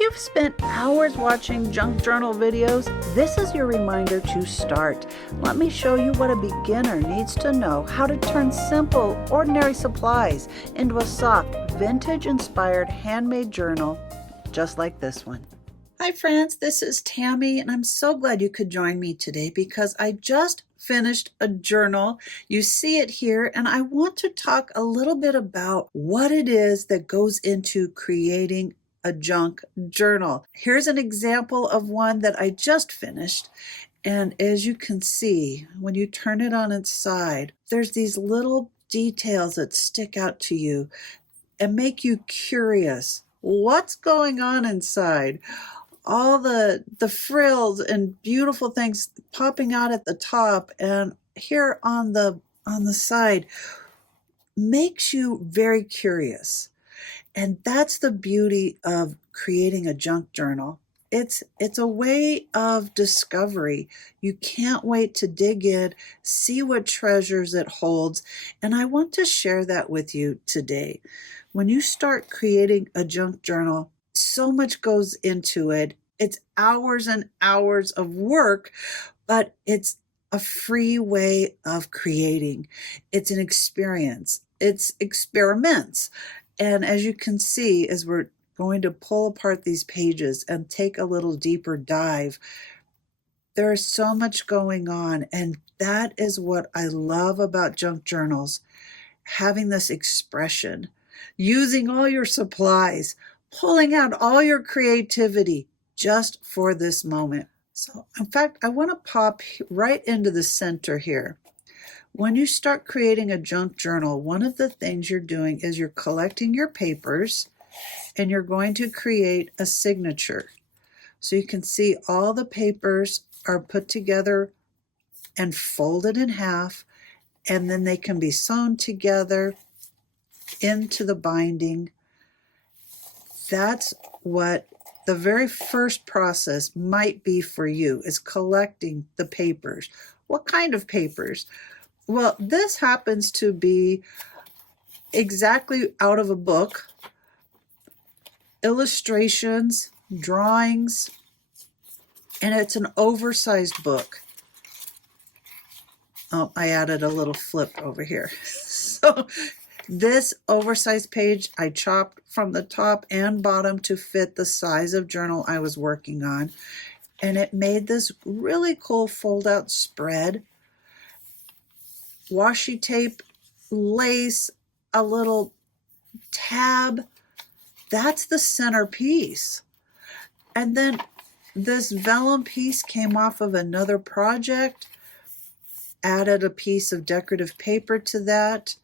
If you've spent hours watching junk journal videos, this is your reminder to start. Let me show you what a beginner needs to know: how to turn simple, ordinary supplies into a soft, vintage-inspired handmade journal just like this one. Hi friends, this is Tammy, and I'm so glad you could join me today because I just finished a journal. You see it here, and I want to talk a little bit about what it is that goes into creating a junk journal. Here's an example of one that I just finished. And as you can see, when you turn it on its side, there's these little details that stick out to you and make you curious. What's going on inside? All the frills and beautiful things popping out at the top and here on the side makes you very curious. And that's the beauty of creating a junk journal. It's a way of discovery. You can't wait to dig in, see what treasures it holds, and I want to share that with you today. When you start creating a junk journal, so much goes into it. It's hours and hours of work, but it's a free way of creating. It's an experience. It's experiments. And as you can see, as we're going to pull apart these pages and take a little deeper dive, there is so much going on. And that is what I love about junk journals, having this expression, using all your supplies, pulling out all your creativity just for this moment. So in fact, I want to pop right into the center here. When you start creating a junk journal, one of the things you're doing is you're collecting your papers and you're going to create a signature. So you can see all the papers are put together and folded in half, and then they can be sewn together into the binding. That's what the very first process might be for you, is collecting the papers. What kind of papers? Well, this happens to be exactly out of a book, illustrations, drawings, and it's an oversized book. Oh, I added a little flip over here. So this oversized page I chopped from the top and bottom to fit the size of journal I was working on. And it made this really cool fold-out spread. Washi tape, lace, a little tab. That's the centerpiece. And then this vellum piece came off of another project. Added a piece of decorative paper to that.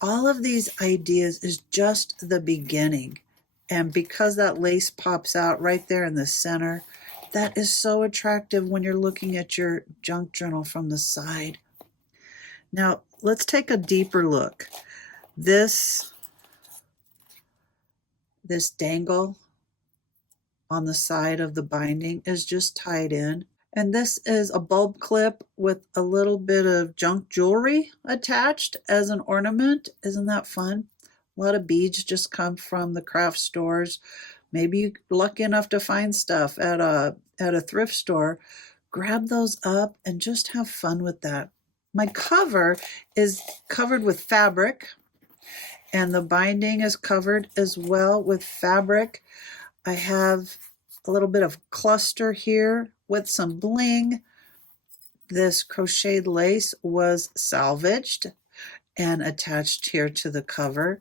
All of these ideas is just the beginning. And because that lace pops out right there in the center, that is so attractive when you're looking at your junk journal from the side. Now, let's take a deeper look. This dangle on the side of the binding is just tied in. And this is a bulb clip with a little bit of junk jewelry attached as an ornament. Isn't that fun? A lot of beads just come from the craft stores. Maybe you're lucky enough to find stuff at a thrift store. Grab those up and just have fun with that. My cover is covered with fabric, and the binding is covered as well with fabric. I have a little bit of cluster here with some bling. This crocheted lace was salvaged and attached here to the cover.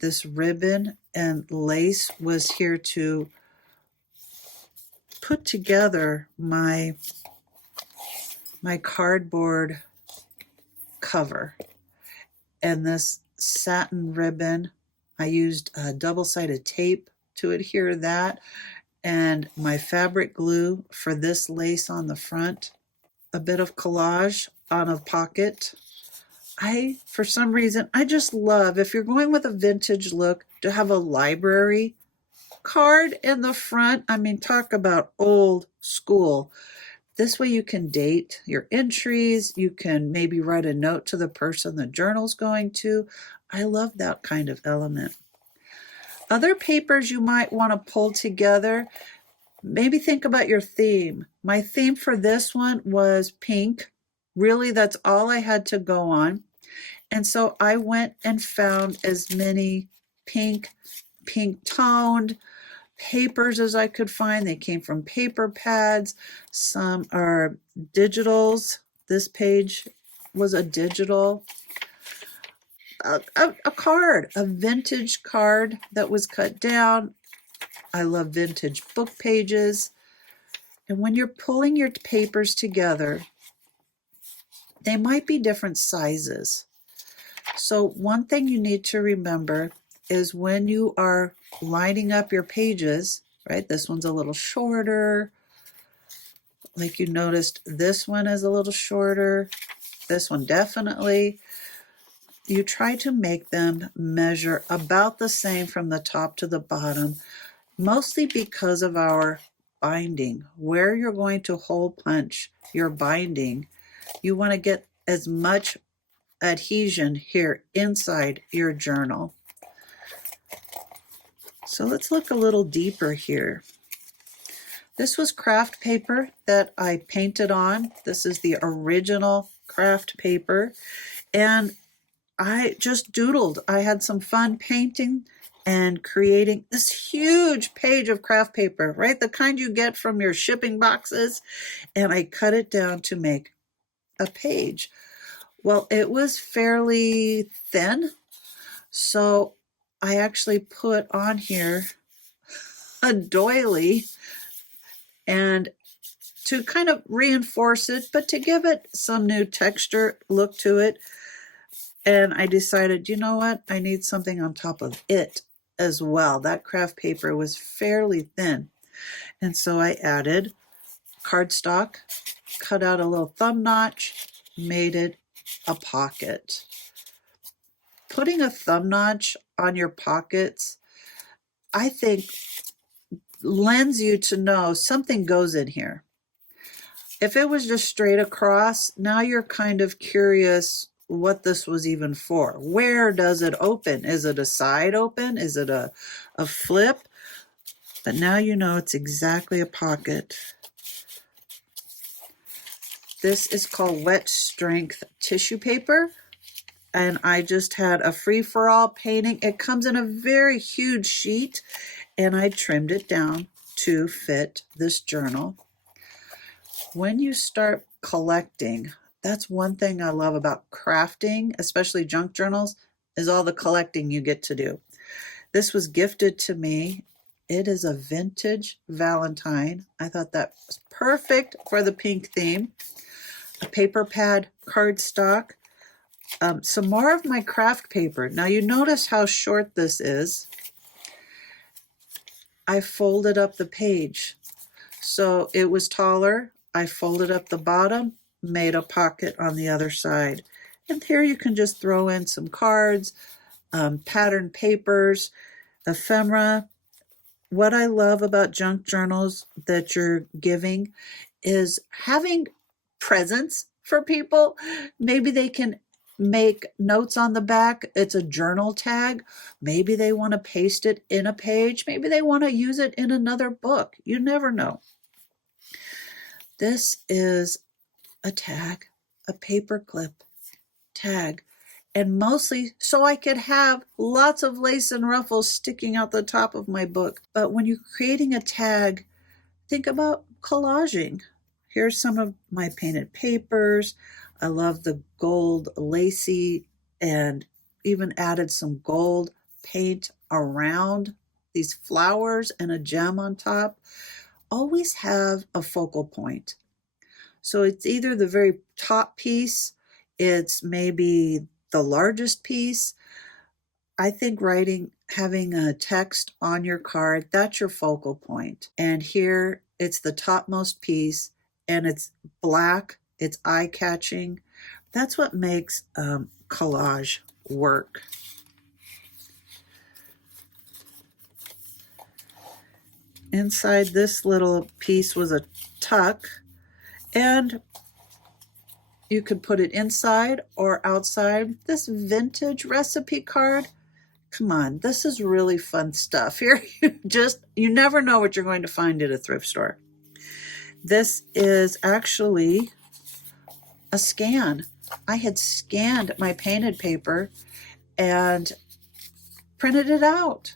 This ribbon and lace was here to put together my cardboard cover. And this satin ribbon, I used double-sided tape to adhere to that, and my fabric glue for this lace on the front. A bit of collage on a pocket. For some reason, I just love, if you're going with a vintage look, to have a library card in the front. I mean, talk about old school. This way you can date your entries. You can maybe write a note to the person the journal's going to. I love that kind of element. Other papers you might want to pull together, maybe think about your theme. My theme for this one was pink. Really, that's all I had to go on. And so I went and found as many pink toned papers as I could find. They came from paper pads. Some are digitals. This page was a digital. A card, a vintage card that was cut down. I love vintage book pages. And when you're pulling your papers together, they might be different sizes. So one thing you need to remember is when you are lining up your pages, right? This one's a little shorter. Like you noticed, this one is a little shorter. This one definitely. You try to make them measure about the same from the top to the bottom, mostly because of our binding. Where you're going to hole punch your binding, you want to get as much adhesion here inside your journal. So let's look a little deeper here. This was craft paper that I painted on. This is the original craft paper. And I just doodled. I had some fun painting and creating this huge page of craft paper, right? The kind you get from your shipping boxes. And I cut it down to make a page. Well, it was fairly thin, so I actually put on here a doily and to kind of reinforce it, but to give it some new texture look to it. And I decided, you know what? I need something on top of it as well. That craft paper was fairly thin. And so I added cardstock, cut out a little thumb notch, made it a pocket. Putting a thumb notch on your pockets, I think, lends you to know something goes in here. If it was just straight across, now you're kind of curious what this was even for. Where does it open? Is it a side open? Is it a flip? But now you know it's exactly a pocket. This is called wet strength tissue paper. And I just had a free-for-all painting. It comes in a very huge sheet, and I trimmed it down to fit this journal. When you start collecting, that's one thing I love about crafting, especially junk journals, is all the collecting you get to do. This was gifted to me. It is a vintage Valentine. I thought that was perfect for the pink theme. A paper pad cardstock. Some more of my craft paper. Now you notice how short this is. I folded up the page. So it was taller. I folded up the bottom, made a pocket on the other side. And here you can just throw in some cards, pattern papers, ephemera. What I love about junk journals that you're giving is having presents for people. Maybe they can make notes on the back. It's a journal tag. Maybe they want to paste it in a page. Maybe they want to use it in another book. You never know. This is a tag, a paper clip tag, and mostly so I could have lots of lace and ruffles sticking out the top of my book. But when you're creating a tag, think about collaging. Here's some of my painted papers. I love the gold lacy and even added some gold paint around these flowers and a gem on top. Always have a focal point. So it's either the very top piece, it's maybe the largest piece. I think having a text on your card, that's your focal point. And here it's the topmost piece and it's black, it's eye-catching. That's what makes collage work. Inside this little piece was a tuck, and you could put it inside or outside. This vintage recipe card Come on, this is really fun stuff. Here, you never know what you're going to find at a thrift store. This is actually a scan. I had scanned my painted paper and printed it out.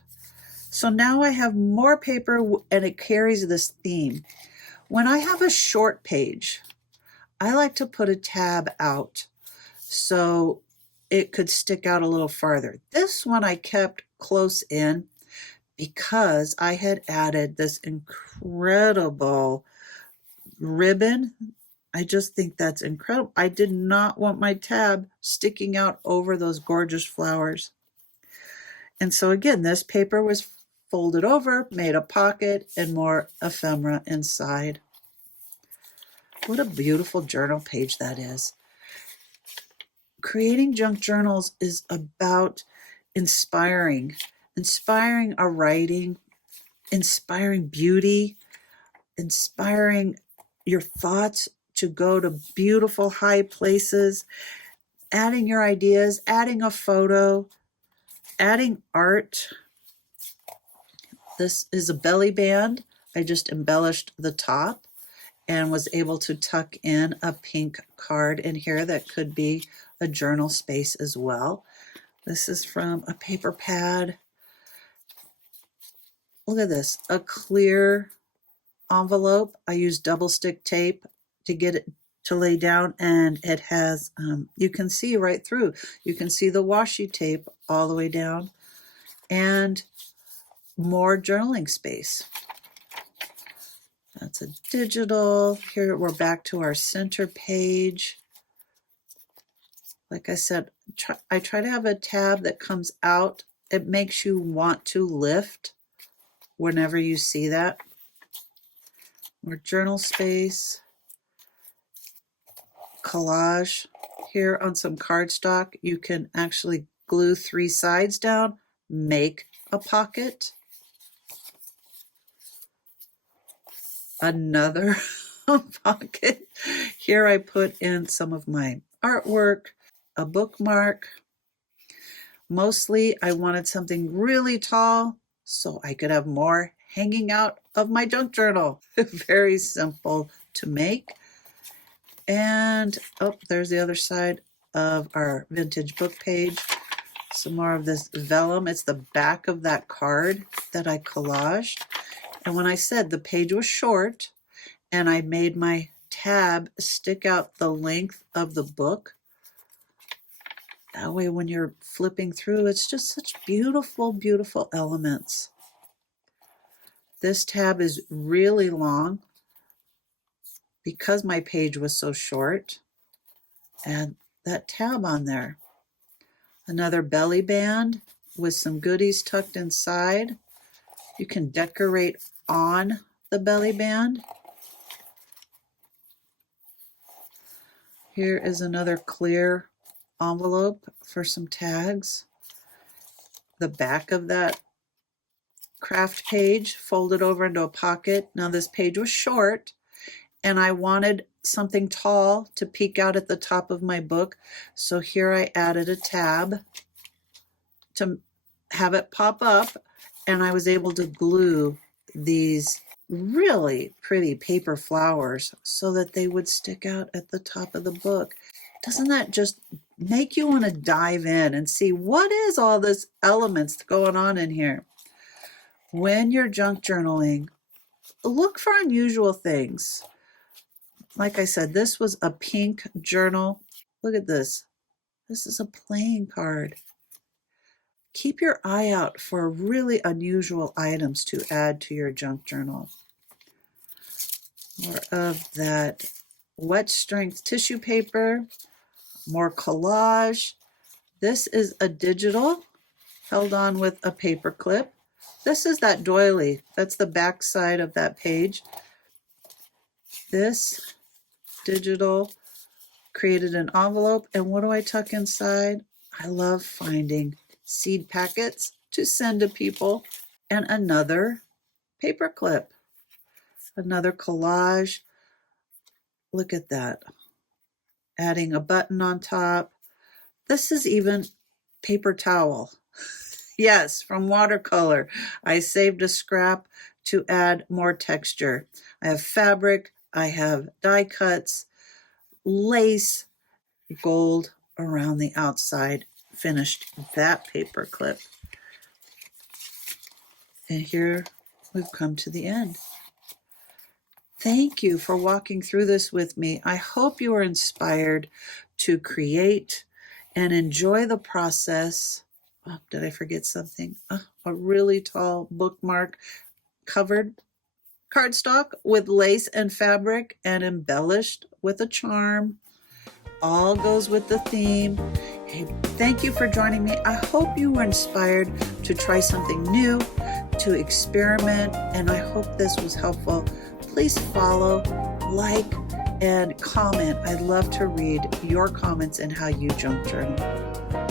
So now I have more paper and it carries this theme. When I have a short page, I like to put a tab out so it could stick out a little farther. This one I kept close in because I had added this incredible ribbon. I just think that's incredible. I did not want my tab sticking out over those gorgeous flowers. And so again, this paper was folded over, made a pocket, and more ephemera inside. What a beautiful journal page that is. Creating junk journals is about inspiring a writing, inspiring beauty, inspiring your thoughts to go to beautiful high places, adding your ideas, adding a photo, adding art. This is a belly band. I just embellished the top and was able to tuck in a pink card in here that could be a journal space as well. This is from a paper pad. Look at this, a clear envelope. I used double stick tape to get it to lay down, and it has, you can see right through. You can see the washi tape all the way down, and more journaling space. That's a digital. Here we're back to our center page. Like I said, I try to have a tab that comes out. It makes you want to lift whenever you see that. More journal space. Collage. Here on some cardstock, you can actually glue 3 sides down, make a pocket. Another pocket. Here I put in some of my artwork, a bookmark. Mostly I wanted something really tall so I could have more hanging out of my junk journal. Very simple to make. And oh, there's the other side of our vintage book page. Some more of this vellum. It's the back of that card that I collaged. And when I said the page was short and I made my tab stick out the length of the book, that way when you're flipping through, it's just such beautiful, beautiful elements. This tab is really long because my page was so short. Add that tab on there. Another belly band with some goodies tucked inside. You can decorate on the belly band. Here is another clear envelope for some tags. The back of that craft page folded over into a pocket. Now this page was short and I wanted something tall to peek out at the top of my book. So here I added a tab to have it pop up, and I was able to glue these really pretty paper flowers so that they would stick out at the top of the book. Doesn't that just make you want to dive in and see what is all this elements going on in here? When you're junk journaling, look for unusual things. Like I said, this was a pink journal. Look at this. This is a playing card. Keep your eye out for really unusual items to add to your junk journal. More of that wet strength tissue paper, more collage. This is a digital held on with a paper clip. This is that doily. That's the back side of that page. This digital created an envelope, and what do I tuck inside? I love finding seed packets to send to people, and another paper clip, another collage. Look at that. Adding a button on top. This is even paper towel. Yes, from watercolor. I saved a scrap to add more texture. I have fabric, I have die cuts, lace, gold around the outside. Finished that paper clip. And here we've come to the end. Thank you for walking through this with me. I hope you are inspired to create and enjoy the process. Oh, did I forget something? Oh, a really tall bookmark covered cardstock with lace and fabric and embellished with a charm. All goes with the theme. Hey, thank you for joining me. I hope you were inspired to try something new, to experiment, and I hope this was helpful. Please follow, like, and comment. I'd love to read your comments and how you junk journal.